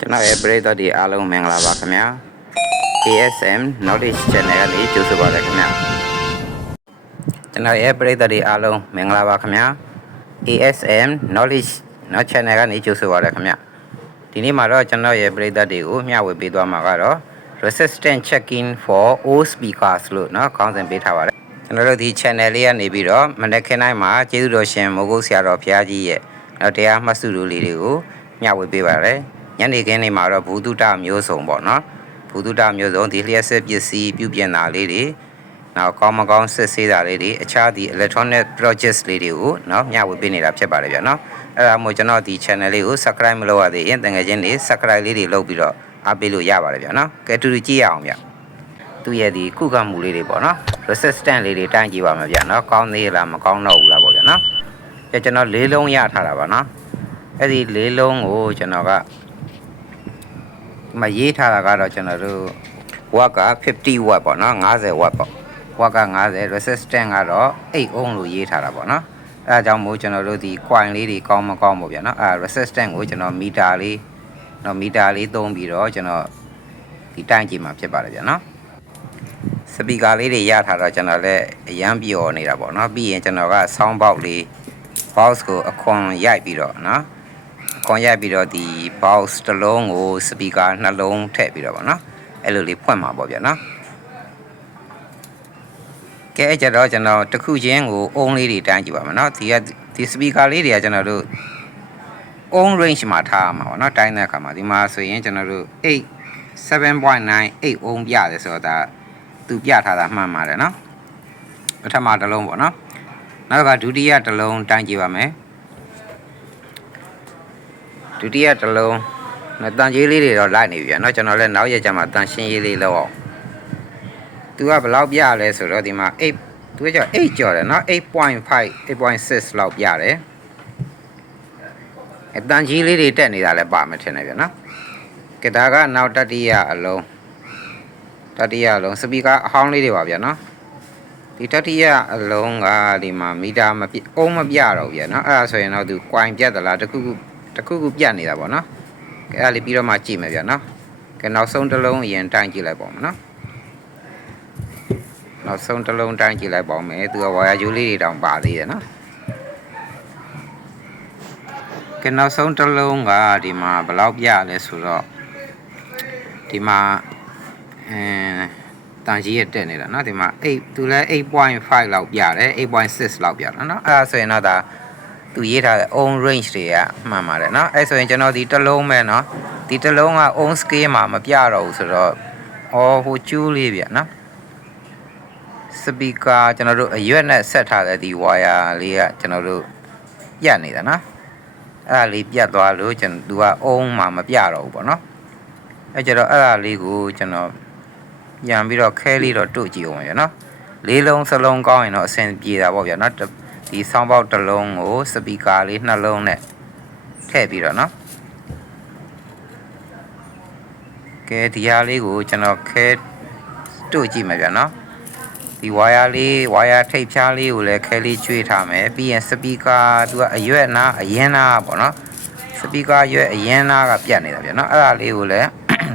ကျွန်တော်ရဲ့ပရိသတ်တွေအားလုံးမင်္ဂလာပါခင်ဗျာ ASM Knowledge Channel ကနေကြိုဆိုပါရခင်ဗျာကျွန်တော်ရဲ့ပရိသတ်တွေအားလုံးမင်္ဂလာပါခင်ဗျာ ASM Knowledge နော် Channel ကနေကြိုဆိုပါရခင်ဗျာဒီနေ့မှာတော့ကျွန်တော်ရဲ့ပရိသတ်တွေကိုမျှဝေပေးသွားမှာကတော့ resistant checking for all speakers လို့เนาะခေါင်းစဉ်ပေးထားပါတယ်ကျွန်တော်တို့ဒီ channel လေးကနေပြီးတော့မနေ့ကနေ့မှာကျေးဇူးတော်ရှင်မိုးကုတ်ဆရာတော်ဘုရားကြီးရဲ့တော့တရားမှတ်စုလူလေးတွေကိုမျှဝေပေးပါတယ် ညနေခင်းတွေမှာတော့ဘူတုတမျိုးစုံပေါ့နော်ဘူတုတမျိုးစုံဒီလျှက်စစ်ပစ္စည်းပြုပြင်တာလေးတွေနောက်ကောင်းမကောင်းစစ်ဆေးတာလေးတွေအခြားဒီ electronic projects လေးတွေကိုနော်မျှဝေပေးနေတာဖြစ်ပါတယ်ဗျာနော်အဲ့ဒါမို့ကျွန်တော်ဒီ channel လေးကို subscribe မလုပ်ရသေးရင်တကယ်ချင်းနေ subscribe လေးတွေလုပ်ပြီးတော့အားပေးလို့ရပါတယ်ဗျာနော်ကဲတူတူကြည့်ရအောင်ဗျာသူ့ရဲ့ဒီခုခံမှုလေးတွေပေါ့နော် resistance လေးတွေတိုင်းကြည့်ပါမယ်ဗျာနော်ကောင်းသေးလားမကောင်းတော့ဘူးလားပေါ့ဗျာနော်ပြကျွန်တော်လေးလုံးရထားတာပါနော်အဲ့ဒီလေးလုံးကိုကျွန်တော်က မရေးထားတာကတော့ကျွန်တော်တို့ဝက်က50 watt ပေါ့နော်50 watt ပေါ့ဝက်က50 resistant ကတော့8 ohm လို့ရေးထားတာပေါ့နော်အဲဒါကြောင့်မို့ကျွန်တော်တို့ဒီ coin လေးတွေကောင်းမကောင်းပေါ့ဗျာနော်အဲ resistant ကိုကျွန်တော်မီတာလေးတော့မီတာလေးသုံးပြီးတော့ကျွန်တော်ဒီတိုင်းကြည့်မှာဖြစ်ပါတယ်ဗျာနော်စပီကာလေးတွေရထားတော့ကျွန်တော်လည်းအရန်ပြော်နေတာပေါ့နော်ပြီးရင်ကျွန်တော်က sound box လေး box ကိုအခွန်ရိုက်ပြီးတော့နော် ခွန်ရိုက်ပြီးတော့ဒီ box တစ်လုံးကို speaker နှလုံးထည့်ပြီးတော့ဗောနော်အဲ့လိုလေးဖွင့်မှာပေါ့ဗျာနော်ကဲကြတော့ကျွန်တော်တစ်ခုချင်းကိုအုံးလေးတွေတိုင်းကြည့်ပါမယ်နော်ဒီကဒီ speaker လေးတွေကကျွန်တော်တို့အုံး range မှာထားမှာပေါ့နော်တိုင်းတဲ့အခါမှာဒီမှာဆိုရင်ကျွန်တော်တို့8 7.98 ohm ပြတယ်ဆိုတော့ဒါသူပြထားတာမှန်ပါတယ်နော်ပထမတစ်လုံးပေါ့နော်နောက်ကဒုတိယတစ်လုံးတိုင်းကြည့်ပါမယ် ဒုတိယတစ်လုံးတန်ကြီးလေးတွေတော့လိုက်နေပြီเนาะကျွန်တော်လည်းနောက်ရက်ကျမှတန်ရှင်းရေးလေးလောက်အောင်သူကဘယ်လောက်ပြလဲဆိုတော့ဒီမှာ8သူကကြော8ကျော်တယ်เนาะ8.5 8.6လောက်ပြတယ်အတန်ကြီးလေးတွေတက်နေတာလည်းပါမယ်ထင်တယ်ဗျเนาะကဒါကနောက်တတိယအလုံးတတိယအလုံးစပီကာအဟောင်းလေးတွေပါဗျာเนาะဒီတတိယအလုံးကဒီမှာမီတာမပြအုံးမပြတော့ဘူးဗျာเนาะအဲ့ဒါဆိုရင်တော့သူ coin ပြတ်သလားတခုခု တခုခုပြတ်နေတာပေါ့နော်ကဲအဲ့ဒါလေးပြီးတော့မှကြည့်မယ်ဗျာနော်ကဲနောက်ဆုံးတစ်လုံးအရင်တိုင်းကြည့်လိုက်ပါဦးမနော်နောက်ဆုံးတစ်လုံးတိုင်းကြည့်လိုက်ပါဦးမယ်သူကဝါယာဂျူလေးတွေတောင်ပါသေးတယ်နော်ကဲနောက်ဆုံးတစ်လုံးကဒီမှာဘယ်လောက်ပြလဲဆိုတော့ဒီမှာအဲတန်ကြီးရတက်နေတာเนาะဒီမှာ8သူလည်း8.5လောက်ပြတယ်8.6လောက်ပြတယ်เนาะအဲ့ဒါဆိုရင်တော့ဒါ သူရေးထားတဲ့ own range တွေကမှန်ပါတယ်เนาะအဲ့ဆိုရင်ကျွန်တော်ဒီတစ်လုံးပဲเนาะဒီတစ်လုံးက own scale မှာမပြတော့ဘူးဆိုတော့အော်ဟိုကျူးလေးဗျเนาะစပီကာကျွန်တော်တို့အရွက်နဲ့ဆက်ထားတဲ့ဒီ wire လေးကကျွန်တော်တို့ပြတ်နေတာเนาะအဲ့ဒါလေးပြတ်သွားလို့ကျွန်တော်သူက own မှာမပြတော့ဘူးပေါ့เนาะအဲ့ကြတော့အဲ့ဒါလေးကိုကျွန်တော်ပြန်ပြီးတော့ခဲလေးတော့တို့ကြည့်အောင်ရနော်လေးလုံးစလုံးကောင်းရင်တော့အဆင်ပြေတာပေါ့ဗျာနော် ဒီဆောင်းပေါက်တစ်လုံးကိုစပီကာလေးနှလုံးနဲ့ထည့်ပြီးတော့နော်ကဲဒီဟာလေးကိုကျွန်တော်ခဲတို့ကြည့်မယ်ဗျာနော်ဒီဝါယာလေးဝါယာထိပ်ဖြားလေးကိုလည်းခဲလေးကျွေးထားမယ်ပြီးရင်စပီကာသူကအရွက်နာအရင်နာပေါ့နော်စပီကာရွက်အရင်နာကပြတ်နေတာဗျာနော်အဲ့ဒါလေးကိုလည်း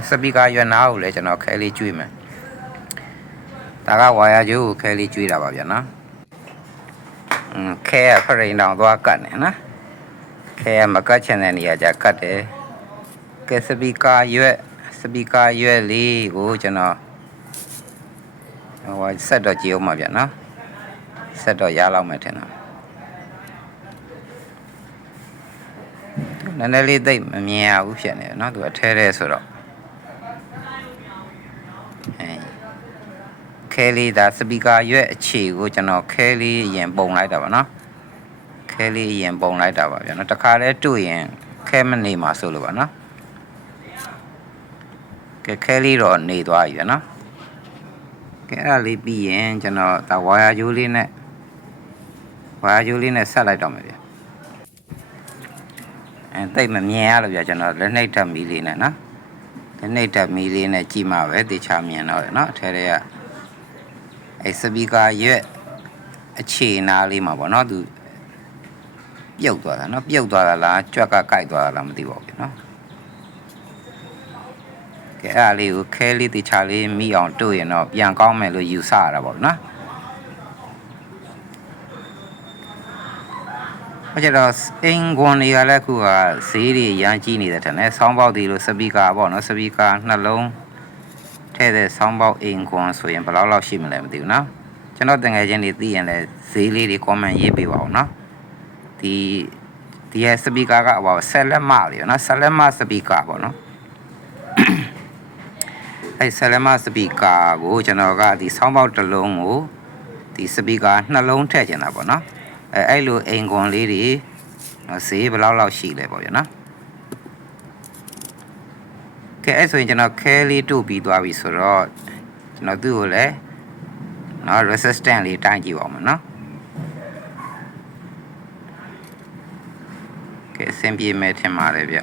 စပီကာရွက်နာကိုလည်းကျွန်တော်ခဲလေးကျွေးမယ်ဒါကဝါယာကျိုးကိုခဲလေးကျွေးတာပါဗျာနော်อืม ခဲကဖရိန်တောင်သွားကတ်နေနော်ခဲကမကတ်ချင်တဲ့နေရာကျကတ်တယ်ကဲစပီကာရွက်စပီကာရွက်လေးကိုကျွန်တော်ဟိုဆက်တော့ကြည့်အောင်ပါဗျာနော်ဆက်တော့ရလောက်မယ်ထင်တာနည်းနည်းလေးသိပ်မမြင်ရဘူးဖြစ်နေတယ်နော်သူအထဲထဲဆိုတော့ ခဲလေးဒါစပီကာရွက်အခြေကိုကျွန်တော်ခဲလေးအရင်ပုံလိုက်တာပါနော်ခဲလေးအရင်ပုံလိုက်တာပါဗျာနော်တခါလဲတွေ့ရင်ခဲမနေမှာဆိုလို့ပါနော်ကဲခဲလေးတော့နေသွားပြီဗျာနော်ကဲအဲ့ဒါလေးပြီးရင်ကျွန်တော်ဒါဝါယာဂျိုးလေးနဲ့ဝါယာဂျိုးလေးနဲ့ဆက်လိုက်တော့မယ်ဗျာအဲတိတ်မမြင်ရလို့ဗျာကျွန်တော်လက်နှိပ်ထပ်မီလေးနဲ့နော်လက်နှိပ်ထပ်မီလေးနဲ့ကြည့်မှပဲတေချာမြင်တော့ရနော်အထဲထဲက အဲစပီကာရွက်အခြေနာလေးမှာပေါ့နော်သူပြုတ်သွားတာနော်ပြုတ်သွားတာလားကြွက်ကကြိုက်သွားတာလားမသိပါဘူးဗျာနော်ကဲအဲ့ဒါလေးကိုခဲလေးတခြားလေးမိအောင်တို့ရင်တော့ပြန်ကောင်းမယ်လို့ယူဆရတာပေါ့နော်အဲ့ကျတော့အင်ကွန်တွေကလည်းအခုကဈေးတွေရမ်းကြီးနေတဲ့ထင်တယ်ဆောင်းပေါက်တွေလို့စပီကာပေါ့နော်စပီကာနှလုံး ထည့်တဲ့ဆောင်းပေါက်အင်ကွန်ဆိုရင်ဘယ်လောက်လောက်ရှိမလဲမသိဘူးနော်ကျွန်တော်တငယ်ချင်းတွေသိရင်လည်းဈေးလေးတွေ comment ရေးပေးပါဦးနော်ဒီဒီရဲ့စပီကာကဟိုဆက်လက်မလေးနော်ဆက်လက်မစပီကာပေါ့နော်အဲဆယ်လက်မစပီကာကိုကျွန်တော်ကဒီဆောင်းပေါက်တစ်လုံးကိုဒီစပီကာနှလုံးထည့်ချင်တာပေါ့နော်အဲအဲ့လိုအိမ်ကွန်လေးတွေနော်ဈေးဘယ်လောက်လောက်ရှိလဲပေါ့ဗျာနော် ကဲအဲ့ဆိုရင်ကျွန်တော်ခဲလေးတို့ပြီးသွားပြီဆိုတော့ကျွန်တော်သူ့ကိုလည်းနော် resistant လေးတိုင်းကြည့်ပါဦးမနော်ကဲအဆင်ပြေမယ်ထင်ပါတယ်ဗျ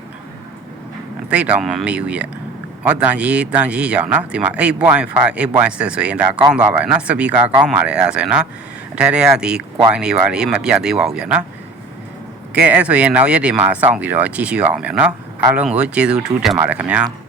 တိတ်တောင်မမိဘူးရဲ့ဟောတန်ကြီးတန်ကြီးကြောင်နော်ဒီမှာ8.5 8.6ဆိုရင်ဒါကောင်းသွားပါပြီနော်စပီကာကောင်းပါတယ်အဲ့ဒါဆိုရင်နော်အထက်ထဲကဒီ coin တွေပါလေမပြတ်သေးပါဘူးဗျာနော်ကဲအဲ့ဆိုရင်နောက်ရက်တွေမှာစောင့်ပြီးတော့ကြည့်ရှုအောင်ဗျာနော်အားလုံးကိုကျေးဇူးထူးတင်ပါတယ်ခင်ဗျာ